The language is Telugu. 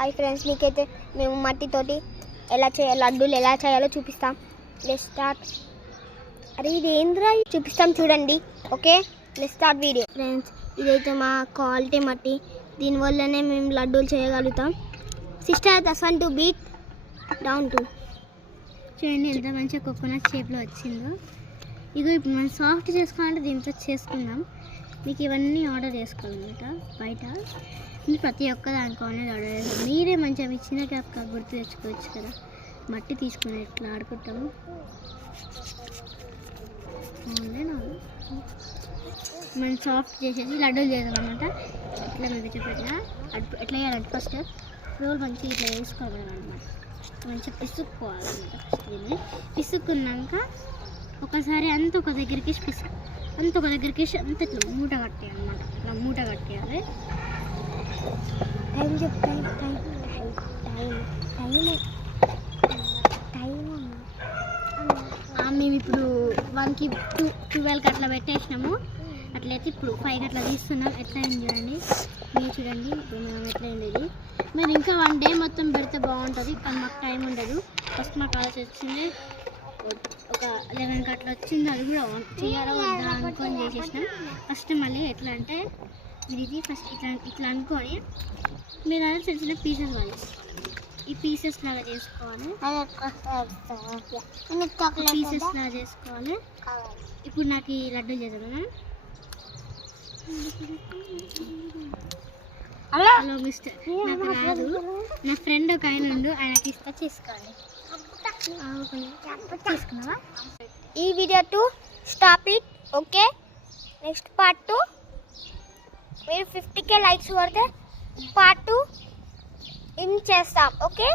హాయ్ ఫ్రెండ్స్, మీకైతే మేము మట్టితోటి లడ్డూలు ఎలా చేయాలో చూపిస్తాం. Let's start. అరే ఇది ఏంద్రా చూపిస్తాం చూడండి. Okay, let's start video. Friends, ఇదైతే మా క్వాలిటీ మట్టి, దీనివల్లనే మేము లడ్డూలు చేయగలుగుతాం. సిస్టర్ దసన్ టు బీట్ డౌన్ టు చూడండి ఎంత మంచిగా కోకోనట్ షేప్లో వచ్చిందో. ఇగో ఇప్పుడు మనం సాఫ్ట్ చేసుకోవాలంటే దీంతో చేసుకుందాం. మీకు ఇవన్నీ ఆర్డర్ చేసుకోవాలన్నమాట బయట. ప్రతి ఒక్క దానికి ఆన్లైన్ ఆర్డర్ చేస్తాం. మీరే మంచిగా మీ చిన్న క్యాప్ గుర్తు తెచ్చుకోవచ్చు కదా. మట్టి తీసుకుని ఎట్లా ఆడుకుంటాము ఆన్లైన్ మనం సాఫ్ట్ చేసేసి లడ్డూలు చేద్దాం అనమాట. ఇట్లా మీకు చెప్పిన ఎట్లా చేయాలంటే ఫస్ట్ రోల్ మంచిగా ఇట్లా వేసుకోవాలన్నమాట. మంచిగా పిసుక్కోవాలన్నమాట. ఫస్ట్ దీన్ని పిసుక్కున్నాక ఒకసారి అంత ఒక దగ్గరికి అంత ఒక దగ్గరికి అంత ఇట్లా మూట కట్టేయాలి అనమాట. ఇట్లా మూట కట్టేయాలి. మేము ఇప్పుడు 1కి 12కి అట్లా పెట్టేసినాము. అట్లయితే ఇప్పుడు 5కి అట్లా తీస్తున్నాం. ఎట్లా అయింది చూడండి, మీరు చూడండి. ఇప్పుడు మనం ఎట్లా అయింది ఇది. మీరు ఇంకా 1 డే మొత్తం పెడితే బాగుంటుంది, కానీ మాకు టైం ఉండదు. ఫస్ట్ మాకు ఆలోచన వచ్చింది ఒక 11కి అట్లా వచ్చింది. అది కూడా చేయాలో వద్దా అనుకొని చేసేసినాం. ఫస్ట్ మళ్ళీ ఎట్లా అంటే మీరు ఇది ఫస్ట్ ఇట్లా అనుకొని మీరు అలా చిన్న చిన్న పీసెస్ లాగా ఈ పీసెస్ లాగా చేసుకోవాలి. పీసెస్ లాగా చేసుకోవాలి. ఇప్పుడు నాకు ఈ లడ్డు చేద్దాం. హలో మిస్టర్, నాకు రాదు. నా ఫ్రెండ్ ఒక ఆయన ఉండు, ఆయనకి ఇస్తా చేసుకోవాలి. తీసుకున్నావా? ఈ video to stop it. Okay, next part 2 మీరు 50K లైక్స్ కొడితే పార్ట్ 2 ఇన్ చేస్తాం. ఓకే.